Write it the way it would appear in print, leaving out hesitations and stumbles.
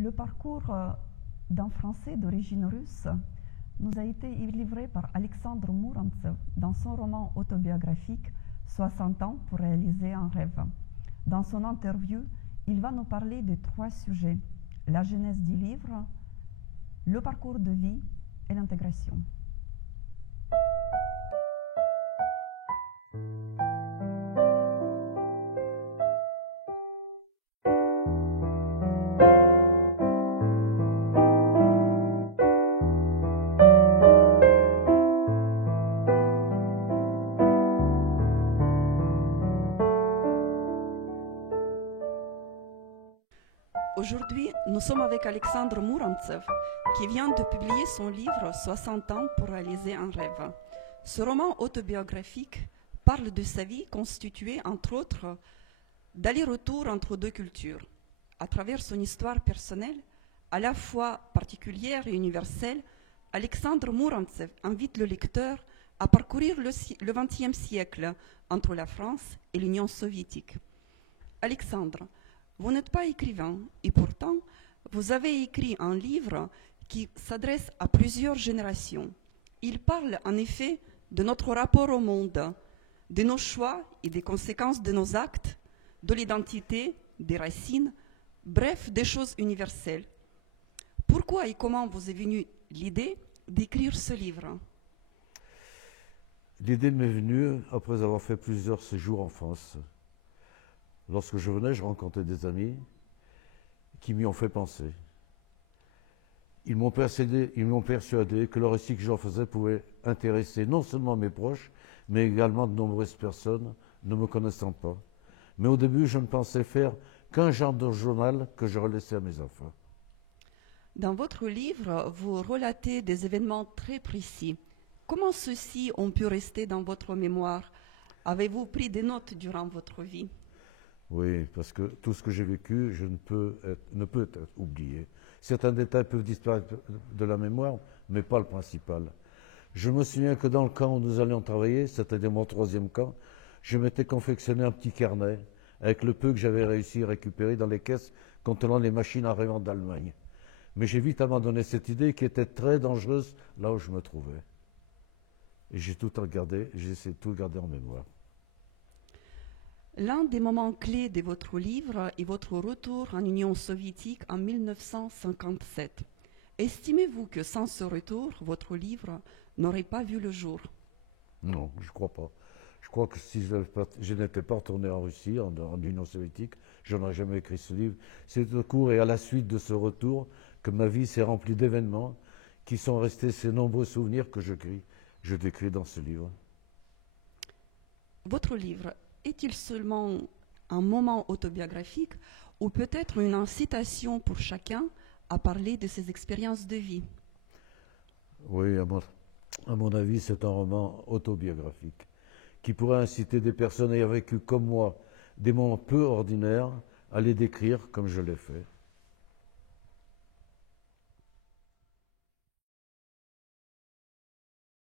Le parcours d'un Français d'origine russe nous a été livré par Alexandre Mourantsev dans son roman autobiographique 60 ans pour réaliser un rêve. Dans son interview, il va nous parler de 3 sujets: la genèse du livre, le parcours de vie et l'intégration. Aujourd'hui, nous sommes avec Alexandre Mourantsev, qui vient de publier son livre 60 ans pour réaliser un rêve. Ce roman autobiographique parle de sa vie constituée, entre autres, d'aller-retour entre 2 cultures. À travers son histoire personnelle, à la fois particulière et universelle, Alexandre Mourantsev invite le lecteur à parcourir le XXe siècle entre la France et l'Union soviétique. Alexandre, vous n'êtes pas écrivain et pourtant, vous avez écrit un livre qui s'adresse à plusieurs générations. Il parle en effet de notre rapport au monde, de nos choix et des conséquences de nos actes, de l'identité, des racines, bref, des choses universelles. Pourquoi et comment vous est venue l'idée d'écrire ce livre? L'idée m'est venue après avoir fait plusieurs séjours en France. Lorsque je venais, je rencontrais des amis qui m'y ont fait penser. Ils m'ont persuadé que le récit que j'en faisais pouvait intéresser non seulement mes proches, mais également de nombreuses personnes ne me connaissant pas. Mais au début, je ne pensais faire qu'un genre de journal que je relaissais à mes enfants. Dans votre livre, vous relatez des événements très précis. Comment ceux-ci ont pu rester dans votre mémoire? Avez-vous pris des notes durant votre vie? Oui, parce que tout ce que j'ai vécu ne peut être oublié. Certains détails peuvent disparaître de la mémoire, mais pas le principal. Je me souviens que dans le camp où nous allions travailler, c'était mon 3e camp, je m'étais confectionné un petit carnet avec le peu que j'avais réussi à récupérer dans les caisses contenant les machines à revente d'Allemagne. Mais j'ai vite abandonné cette idée qui était très dangereuse là où je me trouvais. Et j'ai essayé de tout garder en mémoire. L'un des moments clés de votre livre est votre retour en Union soviétique en 1957. Estimez-vous que sans ce retour, votre livre n'aurait pas vu le jour? Non, je ne crois pas. Je crois que si je n'étais pas retourné en Russie, en Union soviétique, je n'aurais jamais écrit ce livre. C'est au cours et à la suite de ce retour que ma vie s'est remplie d'événements qui sont restés ces nombreux souvenirs que je décris dans ce livre. Votre livre est-il seulement un moment autobiographique ou peut-être une incitation pour chacun à parler de ses expériences de vie? Oui, à mon avis, c'est un roman autobiographique qui pourrait inciter des personnes ayant vécu comme moi des moments peu ordinaires à les décrire comme je l'ai fait.